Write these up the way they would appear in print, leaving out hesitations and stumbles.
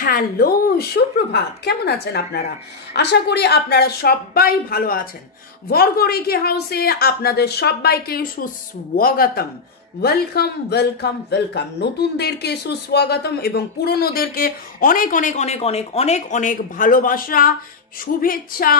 Hello, সুপ্রভাত। কেমন আছেন আপনারা? আশা করি আপনারা সবাই ভালো আছেন। বর্গ রেখে হাউসে আপনাদের সবাইকে সুস্বাগতম। Welcome welcome welcome. নতুনদেরকে সুস্বাগতম এবং পুরনোদেরকে অনেক অনেক অনেক অনেক অনেক অনেক ভালোবাসা, শুভেচ্ছা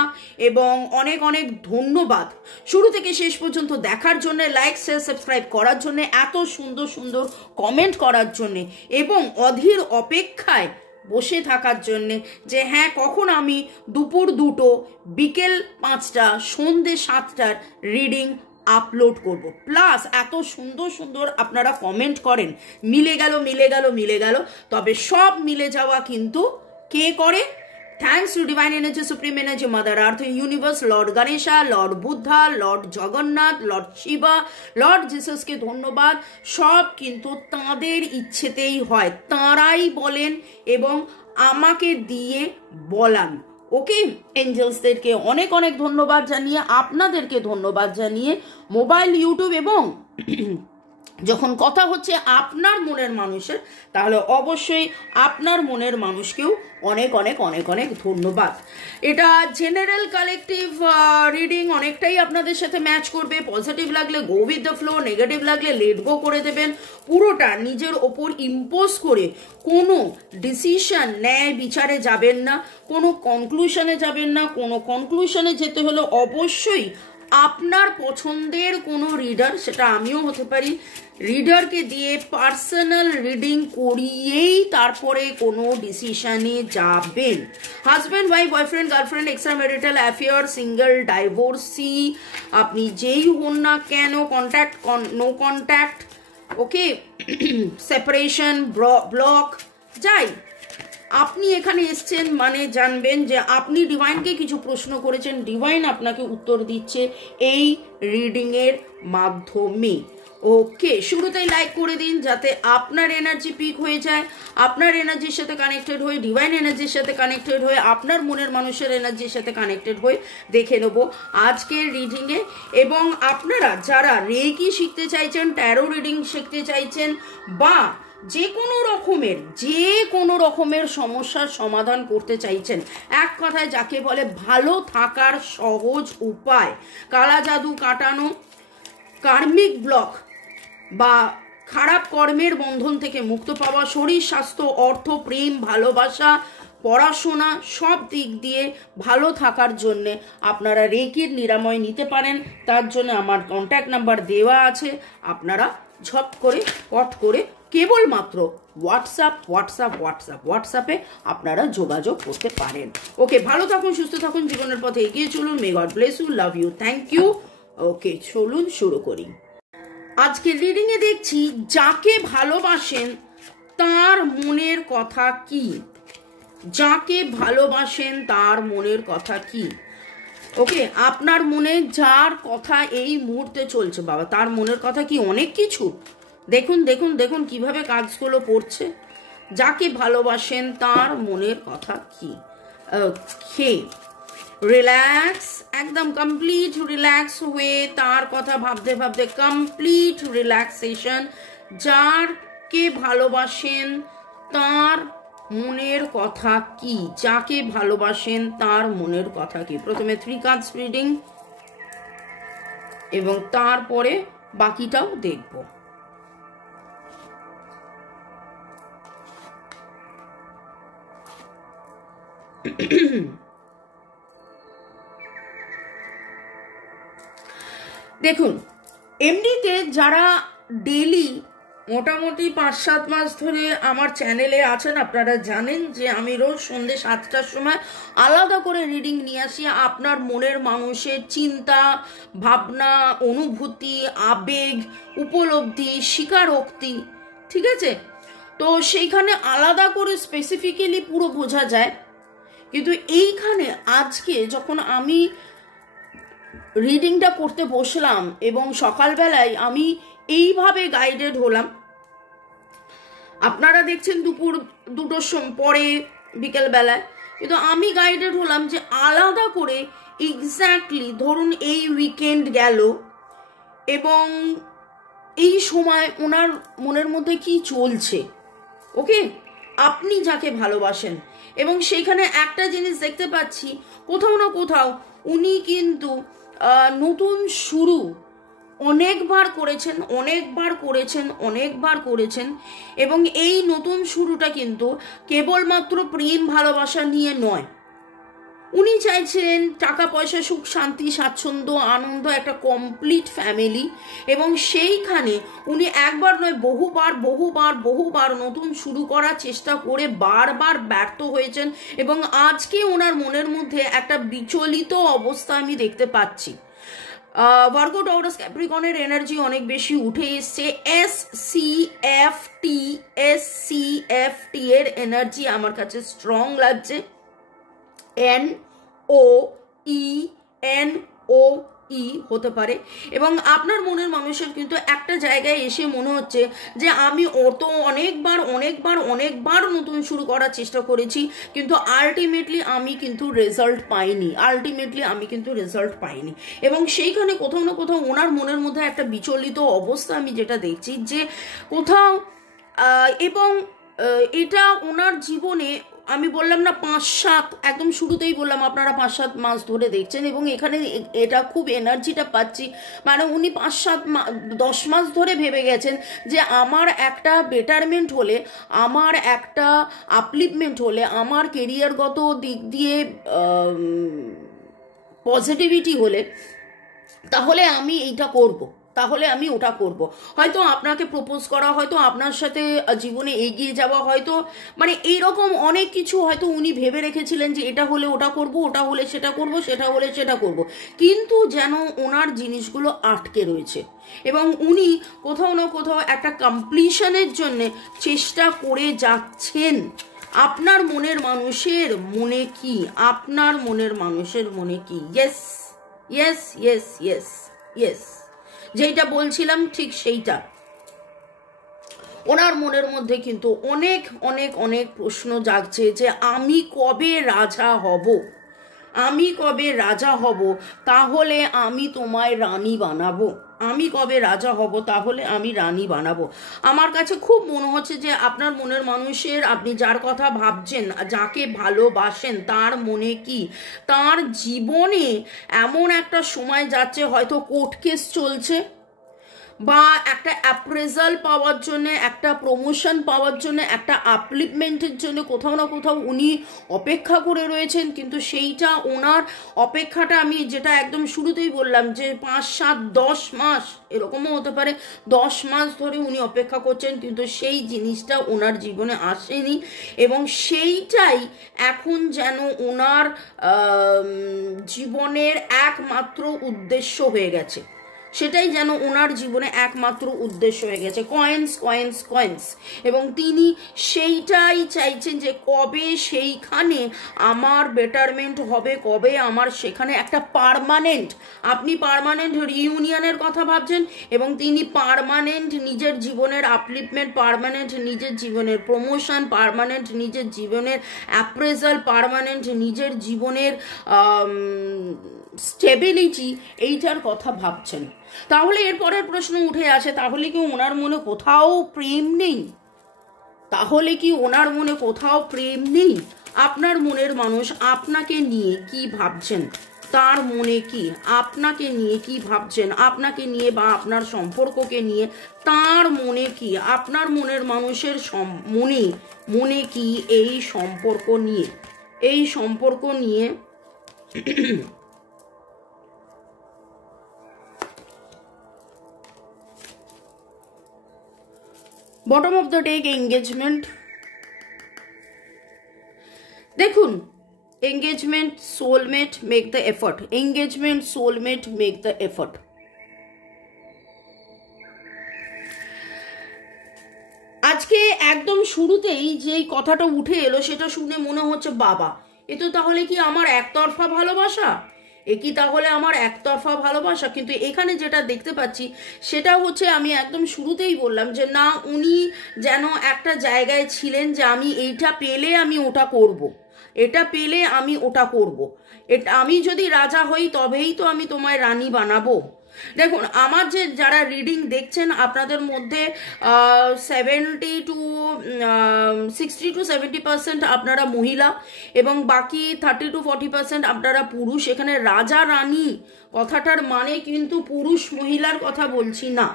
এবং অনেক অনেক ধন্যবাদ শুরু থেকে শেষ পর্যন্ত দেখার জন্য, লাইক শেয়ার সাবস্ক্রাইব করার জন্য, এত সুন্দর সুন্দর কমেন্ট করার জন্য এবং অধীর অপেক্ষায় বসে থাকার জন্যে যে হ্যাঁ কখন আমি দুপুর 2টো, বিকেল 5টা, সন্ধ্যে 7টার রিডিং আপলোড করব। প্লাস এত সুন্দর সুন্দর আপনারা কমেন্ট করেন, মিলে গেল মিলে গেল মিলে গেল। তবে সব মিলে যাওয়া কিন্তু কে করে? Thanks to divine energy, supreme energy, mother earth, universe, lord Ganesha, lord Buddha, lord Jagannath, lord Shiva, lord জিসাসকে ধন্যবাদ। সব কিন্তু তাঁদের ইচ্ছেতেই হয়, তাঁরাই বলেন এবং আমাকে দিয়ে বলান। ওকে, এঞ্জেলসদেরকে অনেক অনেক ধন্যবাদ জানিয়ে, আপনাদেরকে ধন্যবাদ জানিয়ে, মোবাইল, ইউটিউব এবং যখন কথা হচ্ছে আপনার মনের মানুষের, তাহলে অবশ্যই আপনার মনের মানুষকেও অনেক অনেক অনেক অনেক ধন্যবাদ। এটা জেনারেল কালেকটিভ রিডিং, অনেকটাই আপনাদের সাথে ম্যাচ করবে। পজিটিভ লাগলে go with the flow, negative লাগলে লেট গো করে দেবেন। পুরোটা নিজের ওপর ইম্পোজ করে কোনো ডিসিশন, ন্যায় বিচারে যাবেন না, কোনো কনক্লুশনে যাবেন না। কোনো কনক্লুশনে যেতে হলে অবশ্যই আপনার পছন্দের কোনো রিডার, সেটা আমিও হতে পারি, রিডারকে দিয়ে পার্সোনাল রিডিং করিয়েই তারপরে কোনো ডিসিশনে যাবেন। Husband, wife, boyfriend, girlfriend, extra marital affair, single, divorcee, আপনি যেই হন না কেন, কন্ট্যাক্ট, নো কন্ট্যাক্ট, ওকে, সেপারেশন, ব্লক, যাই, আপনি এখানে এসছেন মানে জানবেন যে আপনি ডিভাইনকে কিছু প্রশ্ন করেছেন, ডিভাইন আপনাকে উত্তর দিচ্ছে এই রিডিংয়ের মাধ্যমে। ওকে, শুরুতেই লাইক করে দিন যাতে আপনার এনার্জি পিক হয়ে যায়, আপনার এনার্জির সাথে কানেক্টেড হয়ে, ডিভাইন এনার্জির সাথে কানেক্টেড হয়ে, আপনার মনের মানুষের এনার্জির সাথে কানেক্টেড হয়ে দেখে নেব আজকের রিডিংয়ে। এবং আপনারা যারা রেকি শিখতে চাইছেন, ট্যারো রিডিং শিখতে চাইছেন, বা যে কোনো রকমের সমস্যার সমাধান করতে চাইছেন, এক কথায় যাকে বলে ভালো থাকার সহজ উপায়, কালা জাদু কাটানো, কার্মিক ব্লক বা খারাপ কর্মের বন্ধন থেকে মুক্ত পাওয়া, শরীর স্বাস্থ্য, অর্থ, প্রেম, ভালোবাসা, পড়াশোনা, সব দিক দিয়ে ভালো থাকার জন্যে আপনারা রেকির নিরাময় নিতে পারেন। তার জন্য আমার কন্ট্যাক্ট নাম্বার দেওয়া আছে, আপনারা ঝপ করে পট করে কেবলমাত্র হোয়াটসঅ্যাপে আপনারা যোগাযোগ করতে পারেন। ওকে, ভালো থাকুন, সুস্থ থাকুন, জীবনের পথে এগিয়ে চলুন। May God bless you, love you, thank you. Okay, চলুন শুরু করি। আজকে রিডিং এ দেখছি যাকে ভালোবাসেন তার মনের কথা কি। যাকে ভালোবাসেন তার মনের কথা কি? ওকে, আপনার মনে যার কথা এই মুহূর্তে চলছে, বাবা তার মনের কথা কি? অনেক কিছু। দেখুন দেখুন দেখুন কিভাবে কাজগুলো পড়ছে। যাকে ভালোবাসেন তার মনের কথা কি? ওকে, রিল্যাক্স, একদম কমপ্লিট রিল্যাক্স হয়ে তার কথা ভাবতে ভাবতে কমপ্লিট রিল্যাক্সেশন। যাকে ভালোবাসেন তার মনের কথা কি? যাকে ভালোবাসেন তার মনের কথা কি? প্রথমে 3 কার্ডস রিডিং এবং তারপরে বাকিটাও দেখব। দেখুন, এমনিতে যারা ডেলি মোটামুটি 5-7 মাস ধরে আমার চ্যানেলে আছেন, আপনারা জানেন যে আমি রোজ সন্ধ্যে 7টার সময় আলাদা করে রিডিং নিয়ে আসি আপনার মনের মানুষের চিন্তা, ভাবনা, অনুভূতি, আবেগ, উপলব্ধি, স্বীকারোক্তি, ঠিক আছে? তো সেইখানে আলাদা করে স্পেসিফিক্যালি পুরো বোঝা যায়। কিন্তু এইখানে আজকে যখন আমি রিডিংটা করতে বসলাম এবং সকালবেলায় আমি এইভাবে গাইডেড হলাম, আপনারা দেখছেন দুপুর 2টোর পরে বিকেলবেলায়, কিন্তু আমি গাইডেড হলাম যে আলাদা করে এক্স্যাক্টলি ধরুন এই উইকেন্ড গেল এবং এই সময় ওনার মনের মধ্যে কি চলছে, ওকে, আপনি যাকে ভালোবাসেন। এবং সেইখানে একটা জিনিস দেখতে পাচ্ছি, কোথাও না কোথাও উনি কিন্তু নতুন শুরু অনেকবার করেছেন এবং এই নতুন শুরুটা কিন্তু কেবলমাত্র প্রেম ভালোবাসা নিয়ে নয়। উনি চাইছেন টাকা পয়সা, সুখ শান্তি, স্বাচ্ছন্দ্য, আনন্দ, একটা কমপ্লিট ফ্যামিলি। এবং সেইখানে উনি একবার নয় বহুবার নতুন শুরু করার চেষ্টা করে বারবার ব্যর্থ হয়েছেন। এবং আজকে ওনার মনের মধ্যে একটা বিচলিত অবস্থা আমি দেখতে পাচ্ছি। ভার্গো, টরাস, ক্যাপ্রিকনের এনার্জি অনেক বেশি উঠে এসছে। SCFT এর এনার্জি আমার কাছে স্ট্রং লাগছে। NOE হতে পারে। এবং আপনার মনের মানুষের কিন্তু একটা জায়গায় এসে মনে হচ্ছে যে আমি অনেকবার নতুন শুরু করার চেষ্টা করেছি, কিন্তু আলটিমেটলি আমি কিন্তু রেজাল্ট পাইনি। এবং সেইখানে কোথাও না কোথাও ওনার মনের মধ্যে একটা বিচলিত অবস্থা আমি যেটা দেখছি, যে কোথাও এবং এটা ওনার জীবনে আমি বললাম না 5-7, একদম শুরুতেই বললাম আপনারা 5-7 মাস ধরে দেখছেন। এবং এখানে এটা খুব এনার্জিটা পাচ্ছি, মানে উনি 5-7-10 মাস ধরে ভেবে গেছেন যে আমার একটা বেটারমেন্ট হলে, আমার একটা আপলিফমেন্ট হলে, আমার কেরিয়ারগত দিক দিয়ে পজিটিভিটি হলে, তাহলে আমি এইটা করব, তাহলে আমি ওটা করব। হয়তো আপনাকে প্রপোজ করা, হয়তো আপনার সাথে জীবনে এগিয়ে যাওয়া, হয়তো মানে এইরকম অনেক কিছু হয়তো উনি ভেবে রেখেছিলেন যে এটা হলে ওটা করব, ওটা হলে সেটা করব, সেটা হলে সেটা করব। কিন্তু যেন ওনার জিনিসগুলো আটকে রয়েছে এবং উনি কোথাও না কোথাও একটা কমপ্লিশনের জন্য চেষ্টা করে যাচ্ছেন। আপনার মনের মানুষের মনে কি? ইয়েস, যেটা বলছিলাম ঠিক সেইটা। ওনার মনের মধ্যে কিন্তু অনেক প্রশ্ন জাগছে যে আমি কবে রাজা হব, তাহলে আমি তোমায় রানী বানাবো। আমার কাছে খুব মনে হচ্ছে যে আপনার মনের মানুষের, আপনি যার কথা ভাবছেন, যাকে ভালোবাসেন, তার মনে কি? তার জীবনে এমন একটা সময় যাচ্ছে, হয়তো কোর্ট কেস চলছে, বা একটা অ্যাপ্রেজাল পাওয়ার জন্য, একটা প্রমোশন পাওয়ার জন্য, একটা আপলিফমেন্টের জন্য কোথাও না কোথাও উনি অপেক্ষা করে রয়েছেন। কিন্তু সেইটা ওনার অপেক্ষাটা, আমি যেটা একদম শুরুতেই বললাম যে 5-7-10 মাস, এরকমও হতে পারে 10 মাস ধরে উনি অপেক্ষা করছেন, কিন্তু সেই জিনিসটা ওনার জীবনে আসেনি। এবং সেইটাই এখন যেন ওনার জীবনের একমাত্র উদ্দেশ্য হয়ে গেছে, সেটাই যেন ওনার জীবনে একমাত্র উদ্দেশ্য হয়ে গেছে। কয়েন্স। এবং তিনি সেইটাই চাইছেন যে কবে সেইখানে আমার বেটারমেন্ট হবে, কবে আমার সেখানে একটা পার্মানেন্ট, আপনি পার্মানেন্ট রিইউনিয়নের কথা ভাবছেন এবং তিনি পার্মানেন্ট নিজের জীবনের আপলিফমেন্ট, পার্মানেন্ট নিজের জীবনের প্রমোশন, পার্মানেন্ট নিজের জীবনের অ্যাপ্রেজাল, পার্মানেন্ট নিজের জীবনের স্টেবিলিটি, এইটার কথা ভাবছেন। তাহলে এর পরের প্রশ্ন উঠে আসে, তাহলে কি ওনার মনে কোথাও প্রেম নেই? আপনার মনের মানুষ আপনাকে নিয়ে কি ভাবছেন? তার মনে কি? আপনাকে নিয়ে কি ভাবছেন? আপনাকে নিয়ে বা আপনার সম্পর্ককে নিয়ে তার মনে কি? আপনার মনের মানুষের মনে কি এই সম্পর্ক নিয়ে bottom of the deck engagement. দেখুন, engagement, soulmate, make the effort. আজকে একদম শুরুতেই যেই কথাটা উঠে এলো, সেটা শুনে মনে হচ্ছে বাবা, এ তো তাহলে কি আমার একতরফা ভালোবাসা? কিন্তু এখানে যেটা দেখতে পাচ্ছি সেটা হচ্ছে, আমি একদম শুরুতেই বললাম যে না, উনি যেন একটা জায়গায় ছিলেন যে আমি এইটা পেলে আমি ওটা করব, আমি যদি রাজা হই তবেই তো আমি তোমায় রানী বানাবো। দেখুন, আমার যে যারা রিডিং দেখছেন আপনাদের মধ্যে 60-70% আপনারা মহিলা এবং বাকি 30-40% আপনারা পুরুষ। এখানে রাজা রানী কথাটার মানে কিন্তু পুরুষ মহিলার কথা বলছি না।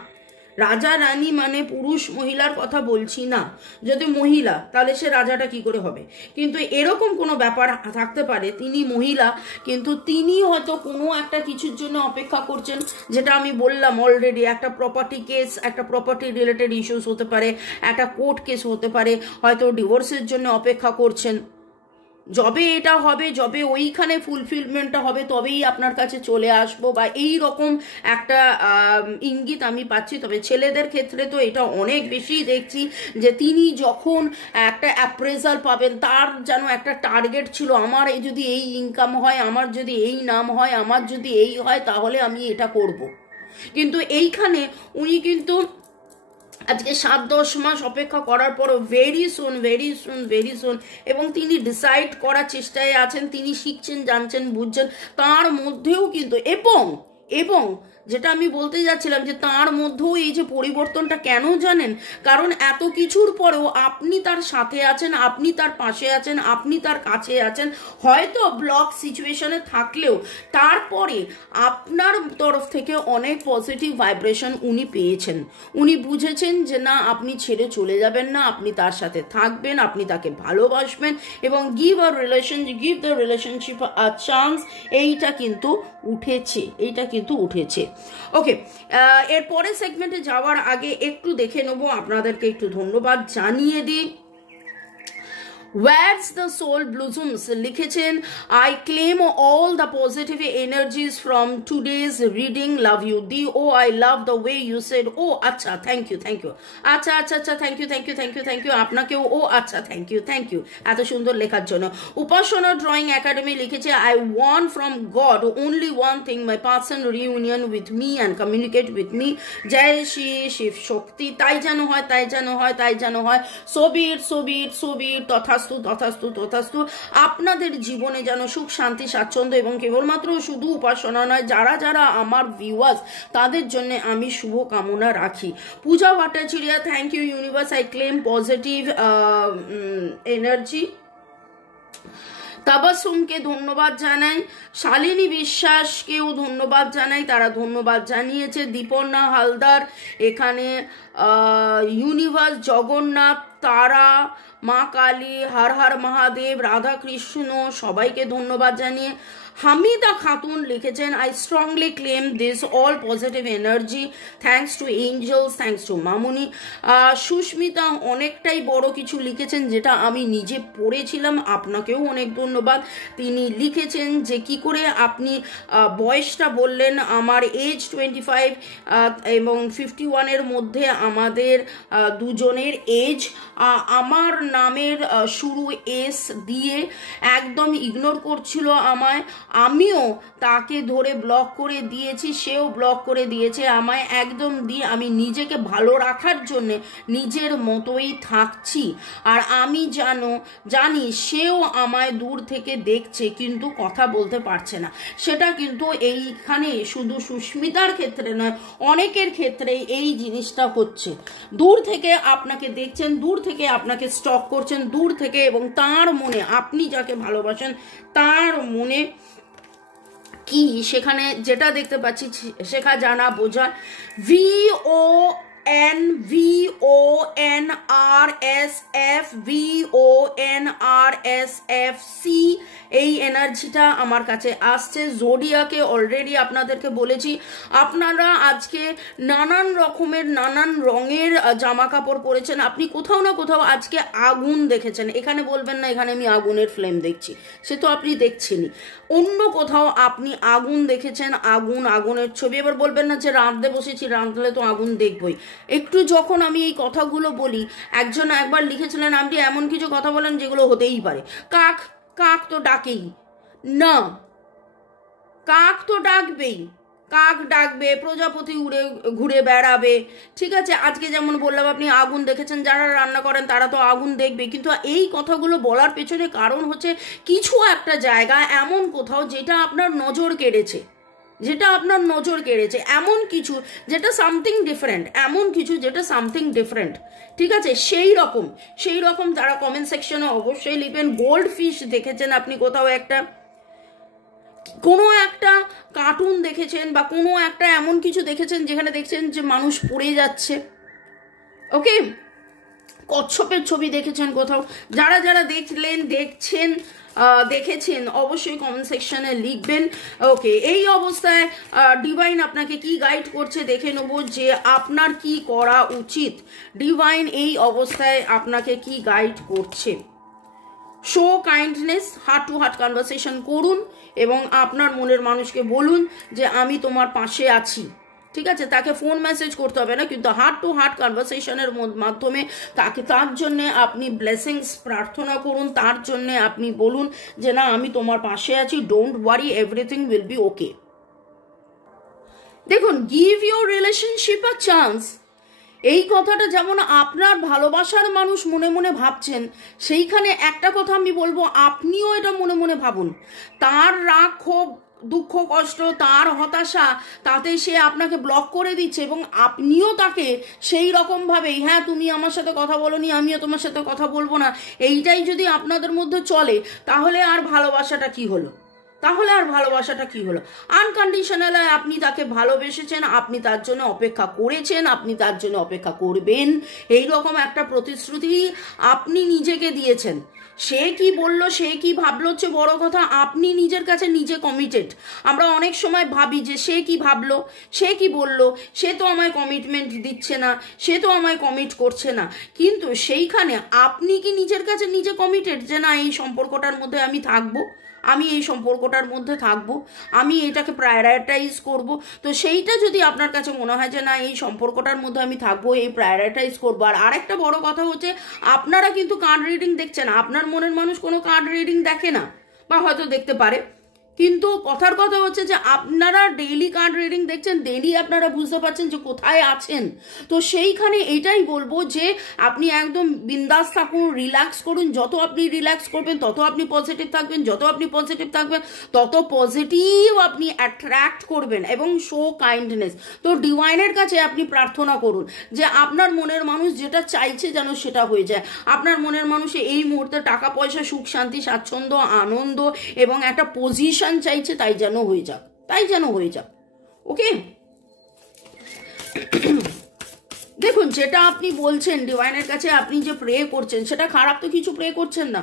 রাজা রানী মানে পুরুষ মহিলার কথা বলছি না। যদি মহিলা তাহলে সে রাজাটা কি করে হবে? কিন্তু এরকম কোনো ব্যাপার থাকতে পারে, তিনি মহিলা কিন্তু তিনি হয়তো কোনো একটা কিছুর জন্য অপেক্ষা করছেন, যেটা আমি বললাম অলরেডি। একটা প্রপার্টি কেস, একটা প্রপার্টি রিলেটেড ইস্যুস হতে পারে, একটা কোর্ট কেস হতে পারে, হয়তো ডিভোর্সের জন্য অপেক্ষা করছেন। যবে এটা হবে, যবে ওইখানে ফুলফিলমেন্টটা হবে, তবেই আপনার কাছে চলে আসবো, বা এই রকম একটা ইঙ্গিত আমি পাচ্ছি। তবে ছেলেদের ক্ষেত্রে তো এটা অনেক বেশি দেখছি, যে তিনি যখন একটা অ্যাপ্রেজাল পাবেন, তার যেন একটা টার্গেট ছিল, আমার যদি এই ইনকাম হয়, আমার যদি এই নাম হয়, আমার যদি এই হয়, তাহলে আমি এটা করব। কিন্তু এইখানে উনি কিন্তু আজকে 7-10 মাস অপেক্ষা করার পরও ভেরি সুন এবং তিনি ডিসাইড করার চেষ্টায় আছেন। তিনি শিখছেন, জানছেন, বুঝছেন। তার মধ্যেও কিন্তু এবং যেটা আমি বলতে যাচ্ছিলাম, যে তার মধ্যেও এই যে পরিবর্তনটা কেন জানেন? কারণ এত কিছুর পরেও আপনি তার সাথে আছেন, আপনি তার পাশে আছেন, আপনি তার কাছে আছেন। হয়তো ব্লক সিচুয়েশনে থাকলেও তারপরে আপনার তরফ থেকে অনেক পজিটিভ ভাইব্রেশন উনি পেয়েছেন। উনি বুঝেছেন যে না, আপনি ছেড়ে চলে যাবেন না, আপনি তার সাথে থাকবেন, আপনি তাকে ভালোবাসবেন এবং give the relationship a chance. এইটা কিন্তু উঠেছে। ওকে, এরপরে সেগমেন্টে যাওয়ার আগে একটু দেখে নেবো, আপনাদেরকে একটু ধন্যবাদ জানিয়ে দিই। Where's the soul blossoms লিখেছেন, I claim all the positive energies from today's reading. Love you Di. Oh, I love the way you said oh acha, thank you আচ্ছা thank you আপনাকেও ও আচ্ছা thank you এত সুন্দর লেখার জন্য। উপাসনা drawing academy লিখেছে, I want from God only one thing, my person reunion with me and communicate with me. জয় শ্রী শিব শক্তি। তাই যেন হয়। so be it তথাস্তু। আপনাদের জীবনে যেন সুখ, শান্তি, স্বাচ্ছন্দ্য এবং কেবলমাত্র শুধু উপাসনা নয়, যারা আমার ভিউয়ার্স তাদের জন্য আমি শুভ কামনা রাখি। Puja Bhattacharya, thank you universe, I claim positive energy. তাবাসুমকে ধন্যবাদ জানাই, শালিনী বিশ্বাসকেও ধন্যবাদ জানাই, তারা ধন্যবাদ জানিয়েছে। দীপর্ণা হালদার এখানে ইউনিভার্স, জগন্নাথ, তারা, মা কালী, হর হর মহাদেব, রাধা কৃষ্ণ, সবাইকে ধন্যবাদ জানিয়ে হামিদা খাতুন লিখেছেন, I strongly claim this all positive energy, thanks to angels, thanks to মামুনি। সুস্মিতা অনেকটাই বড় কিছু লিখেছেন, যেটা আমি নিজে পড়েছিলাম, আপনাকেও অনেক ধন্যবাদ। তিনি লিখেছেন যে কি করে আপনি বয়সটা বললেন, আমার এজ 25 এবং 51-এর মধ্যে আমাদের দুজনের এজ। আমার নামের শুরু এস দিয়ে একদম ইগনোর করছিল আমায়, আমিও তাকে ধরে ব্লক করে দিয়েছি, সেও ব্লক করে দিয়েছে আমায় একদম দিয়ে। আমি নিজেকে ভালো রাখার জন্যে নিজের মতোই থাকছি, আর আমি জানি সেও আমায় দূর থেকে দেখছে কিন্তু কথা বলতে পারছে না। সেটা কিন্তু এইখানে শুধু সুস্মিতার ক্ষেত্রে নয়, অনেকের ক্ষেত্রে এই জিনিসটা হচ্ছে। দূর থেকে আপনাকে দেখছেন, দূর থেকে আপনাকে স্টক করছেন, দূর থেকে, এবং তার মনে, আপনি যাকে ভালোবাসেন তার মনে কি সেখানে যেটা দেখতে পাচ্ছি, শেখা, জানা, বোঝা, VONRSF এই এনার্জিটা আমার কাছে আসছে। জোডিয়াকে অলরেডি আপনাদেরকে বলেছি, আপনারা আজকে নানান রকমের নানান রঙের জামা কাপড় পরেছেন, আপনি কোথাও না কোথাও আজকে আগুন দেখেছেন। এখানে বলবেন না এখানে আমি আগুনের ফ্লেম দেখছি, সে তো আপনি দেখছেনই। অন্য কোথাও আপনি আগুন দেখেছেন, আগুনের ছবি। এবার বলবেন না যে রাঁধতে বসেছি, রাঁধলে তো আগুন দেখবই। একটু যখন আমি এই কথাগুলো বলি, একজন একবার লিখেছিলেন, আপনি এমন কিছু কথা বলেন যেগুলো হতেই পারে। কাক তো ডাকেই না, কাক তো ডাকবেই, কাক ডাকবে, প্রজাপতি ঘুরে বেড়াবে, ঠিক আছে। আজকে যেমন বললাম, আপনি আগুন দেখেছেন, যারা রান্না করেন তারা তো আগুন দেখবে। কিন্তু এই কথাগুলো বলার পেছনে কারণ হচ্ছে কিছু একটা জায়গা এমন কোথাও যেটা আপনার নজর কেড়েছে, যেটা আপনার নজর কেড়েছে, এমন কিছু যেটা সামথিং ডিফারেন্ট, এমন কিছু যেটা সামথিং ডিফারেন্ট, ঠিক আছে? সেই রকম তারা কমেন্ট সেকশনে অবশ্যই লিখবেন। গোল্ড ফিশ দেখেছেন আপনি কোথাও একটা, কোনো একটা কার্টুন দেখেছেন বা কোনো একটা এমন কিছু দেখেছেন যেখানে দেখছেন যে মানুষ পড়ে যাচ্ছে, ওকে? কচ্ছপের ছবি দেখেছেন কোথাও? যারা যারা দেখেছেন অবশ্যই কমেন্ট সেকশনে লিখবেন। ওকে, এই অবস্থায় ডিভাইন আপনাকে কি গাইড করছে দেখে নেব যে আপনার কি করা উচিত। ডিভাইন এই অবস্থায় আপনাকে কি গাইড করছে। Show kindness, heart to heart conversation করুন এবং আপনার মনের মানুষকে বলুন যে আমি তোমার পাশে আছি, ঠিক আছে? তাকে ফোন মেসেজ করতে হবে না, কিন্তু হার্ট টু হার্ট কনভারসেশনের মাধ্যমে তার জন্যে আপনি ব্লেসিংস প্রার্থনা করুন, তার জন্যে আপনি বলুন যে না আমি তোমার পাশে আছি, don't worry, everything will be okay. দেখুন, give your relationship a chance, এই কথাটা যেমন আপনার ভালোবাসার মানুষ মনে মনে ভাবছেন, সেইখানে একটা কথা আমি বলবো, আপনিও এটা মনে মনে ভাবুন। তার রাগ, ক্ষোভ, দুঃখ, কষ্ট, তার হতাশা, তাতে সে আপনাকে ব্লক করে দিচ্ছে এবং আপনিও তাকে সেই রকমভাবেই, হ্যাঁ তুমি আমার সাথে কথা বলোনি, আমিও তোমার সাথে কথা বলবো না, এইটাই যদি আপনাদের মধ্যে চলে, তাহলে আর ভালোবাসাটা কি হলো? আনকন্ডিশনাল আপনি তাকে ভালোবেসেছেন, আপনি তার জন্য অপেক্ষা করেছেন, আপনি তার জন্য অপেক্ষা করবেন, এই রকম একটা প্রতিশ্রুতি আপনি নিজেকে দিয়েছেন। সে কি বললো, সে কি ভাবলো হচ্ছে বড় কথা, আপনি নিজের কাছে নিজে কমিটেড। আমরা অনেক সময় ভাবি যে সে কি ভাবলো, সে কি বললো, সে তো আমায় কমিটমেন্ট দিচ্ছে না, সে তো আমায় কমিট করছে না, কিন্তু সেইখানে আপনি কি নিজের কাছে নিজে কমিটেড যে না এই সম্পর্কটার মধ্যে আমি থাকবো, আমি এই সম্পর্কটার মধ্যে থাকবো, আমি এটাকে প্রায়োরিটাইজ করব? তো সেইটা যদি আপনার কাছে মনে হয় যে না এই সম্পর্কটার মধ্যে আমি থাকবো, এই প্রায়োরিটাইজ করবো। আর আরেকটা বড় কথা হচ্ছে, আপনারা কিন্তু কার্ড রিডিং দেখছেন, আপনার মনের মানুষ কোনো কার্ড রিডিং দেখে না, বা হয়তো দেখতে পারে, কিন্তু কথার কথা হচ্ছে যে আপনারা ডেইলি কার্ড রিডিং দেখছেন, ডেইলি আপনারা বুঝতে পারছেন যে কোথায় আছেন। তো সেইখানে এইটাই বলবো যে আপনি একদম বিন্দাস থাকুন, রিল্যাক্স করুন। যত আপনি রিল্যাক্স করবেন তত আপনি পজিটিভ থাকবেন, যত আপনি পজিটিভ থাকবেন তত পজিটিভ আপনি অ্যাট্রাক্ট করবেন এবং শো কাইন্ডনেস। তো ডিভাইনের কাছে আপনি প্রার্থনা করুন যে আপনার মনের মানুষ যেটা চাইছে যেন সেটা হয়ে যায়। আপনার মনের মানুষে এই মুহূর্তে টাকা পয়সা, সুখ শান্তি, স্বাচ্ছন্দ্য, আনন্দ এবং একটা পজিশন চাইছে, তাই যেন হয়ে যাক, ওকে? দেখুন, যেটা আপনি বলছেন ডিভাইনের কাছে, আপনি যে প্রে করছেন সেটা খারাপ তো কিছু প্রে করছেন না।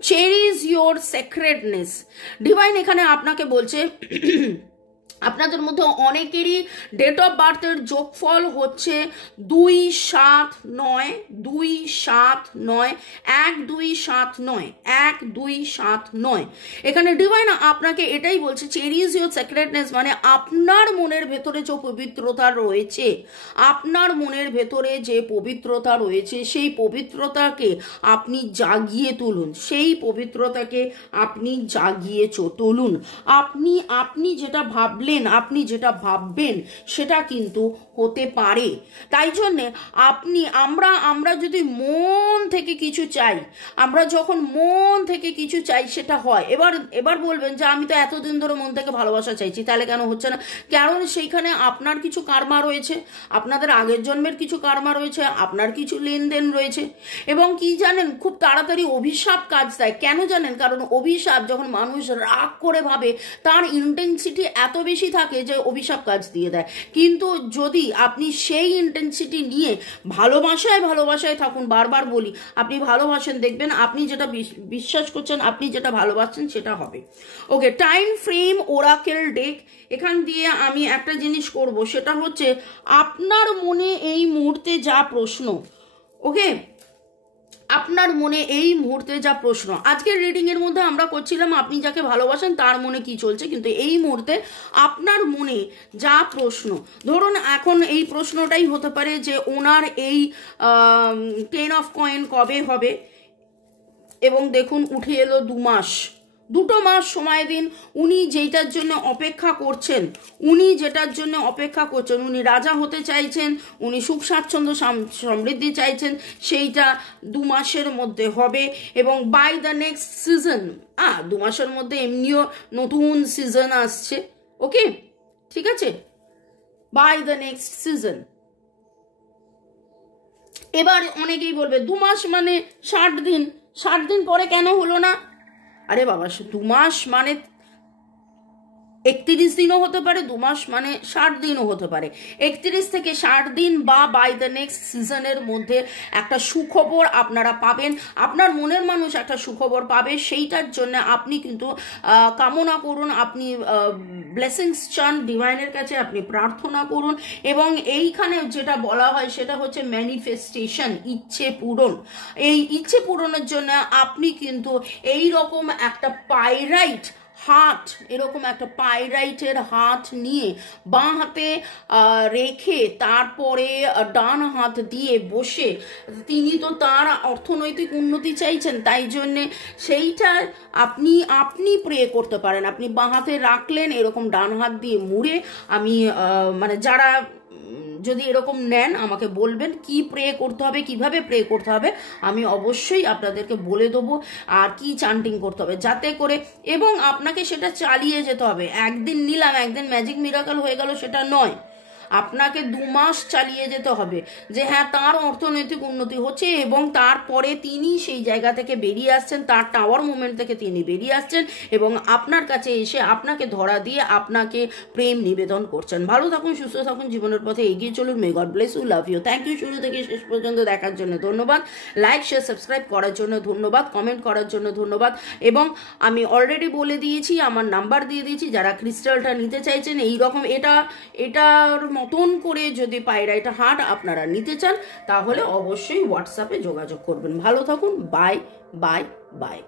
চেরিশ ইয়োর সেক্রেটনেস, ডিভাইন এখানে আপনাকে বলছে আপনাদের মধ্যে অনেকেরই ডেট অফ বার্থের যোগফল হচ্ছে 279 279 1279 1279। এখানে ডিভাইন আপনাকে এটাই বলছে, চেরিশ ইউর সিক্রেটনেস, মানে আপনার মনের ভেতরে যে পবিত্রতা রয়েছে, আপনার মনের ভেতরে যে পবিত্রতা রয়েছে, সেই পবিত্রতাকে আপনি জাগিয়ে তুলুন, সেই পবিত্রতাকে আপনি জাগিয়ে তুলুন। আপনি যেটা ভাবলেন, আপনি যেটা ভাববেন সেটা কিন্তু হতে পারে। তাই জন্যে আমরা যদি মন থেকে কিছু চাই, আমরা যখন মন থেকে কিছু চাই সেটা হয়। এবার বলবেন যে আমি তো এতদিন ধরে মন থেকে ভালোবাসা চাইছি, তাহলে কেন হচ্ছে না? কারণ সেইখানে আপনার কিছু কার্মা রয়েছে, আপনাদের আগের জন্মের কিছু কার্মা রয়েছে, আপনার কিছু লেনদেন রয়েছে। এবং কি জানেন, খুব তাড়াতাড়ি অভিশাপ কাজ দেয়। কেন জানেন? কারণ অভিশাপ যখন মানুষ রাগ করে ভাবে, তার ইন্টেন্সিটি এত বেশি থাকে যে অভিশাপ কাজ দিয়ে দেয়। কিন্তু যদি আপনি সেই ইন্টেন্সিটি নিয়ে ভালোবাসায় থাকুন, বারবার বলি আপনি ভালোবাসেন, দেখবেন আপনি যেটা বিশ্বাস করছেন, আপনি যেটা ভালোবাসছেন সেটা হবে। ওকে, টাইম ফ্রেম ওরাকেল ডেক, এখান দিয়ে আমি একটা জিনিস করব, সেটা হচ্ছে আপনার মনে এই মুহূর্তে যা প্রশ্ন, ওকে, আপনার মনে এই মুহূর্তে যা প্রশ্ন, আজকের রিডিং এর মধ্যে আমরা করছিলাম আপনি যাকে ভালোবাসেন তার মনে কি চলছে, কিন্তু এই মুহূর্তে আপনার মনে যা প্রশ্ন, ধরুন এখন এই প্রশ্নটাই হতে পারে যে ওনার এই 10 অফ কয়েন কবে হবে, এবং দেখুন উঠে এলো 2 মাস, 2 মাস সময় দিন। উনি যেটার জন্য অপেক্ষা করছেন, উনি রাজা হতে চাইছেন, উনি সুখ স্বাচ্ছন্দ্য সমৃদ্ধি চাইছেন, সেইটা 2 মাসের মধ্যে হবে। এবং বাই দ্য নেক্সট সিজন, 2 মাসের মধ্যে এমনিও নতুন সিজন আসছে, ওকে, ঠিক আছে, বাই দ্য নেক্সট সিজন। এবার অনেকেই বলবে 2 মাস মানে 60 দিন, 60 দিন পরে কেন হলো না? আরে বাবা, 2 মাস মানে 31 দিনও হতে পারে, 2 মাস মানে 60 দিনও হতে পারে। 31 থেকে 60 দিন বা বাই দ্য নেক্সট সিজনের মধ্যে একটা সুখবর আপনারা পাবেন, আপনার মনের মানুষ একটা সুখবর পাবে। সেইটার জন্য আপনি কিন্তু কামনা করুন, আপনি ব্লেসিংস চান ডিভাইনের কাছে, আপনি প্রার্থনা করুন। এবং এইখানে যেটা বলা হয় সেটা হচ্ছে ম্যানিফেস্টেশন, ইচ্ছে পূরণ। এই ইচ্ছে পূরণের জন্য আপনি কিন্তু এই রকম একটা পাইরাইট হাত, এরকম একটা পাইরাইটের হাত নিয়ে বাঁ হাতে রেখে তারপরে ডান হাত দিয়ে বসে, তিনি তো তার অর্থনৈতিক উন্নতি চাইছেন, তাই জন্যে সেইটা আপনি প্রে করতে পারেন। আপনি বাঁ হাতে রাখলেন, এরকম ডান হাত দিয়ে মুড়ে, আমি মানে যারা যদি এরকম নেন আমাকে বলবেন কি প্রে করতে হবে, কিভাবে প্রে করতে হবে, আমি অবশ্যই আপনাদেরকে বলে দেবো, আর কি চান্টিং করতে হবে যাতে করে। এবং আপনাকে সেটা চালিয়ে যেতে হবে, একদিন নিলাম একদিন ম্যাজিক মিরাকল হয়ে গেল সেটা নয়, আপনাকে 2 মাস চালিয়ে যেতে হবে যে হ্যাঁ তার অর্থনৈতিক উন্নতি হচ্ছে এবং তারপরে তিনি সেই জায়গা থেকে বেরিয়ে আসছেন, তার টাওয়ার মুভমেন্ট থেকে তিনি বেরিয়ে আসছেন এবং আপনার কাছে এসে আপনাকে ধরা দিয়ে আপনাকে প্রেম নিবেদন করছেন। ভালো থাকুন, সুস্থ থাকুন, জীবনের পথে এগিয়ে চলুন। May God bless you, love you. Thank you শুরু থেকে শেষ পর্যন্ত দেখার জন্য ধন্যবাদ, লাইক শেয়ার সাবস্ক্রাইব করার জন্য ধন্যবাদ, কমেন্ট করার জন্য ধন্যবাদ। এবং আমি অলরেডি বলে দিয়েছি, আমার নাম্বার দিয়ে দিয়েছি, যারা ক্রিস্টালটা নিতে চাইছেন এইরকম এটার মতন করে যদি পাইরাইট হার্ট আপনারা নিতে চান তাহলে অবশ্যই হোয়াটসঅ্যাপে যোগাযোগ করবেন। ভালো থাকুন, বাই বাই বাই।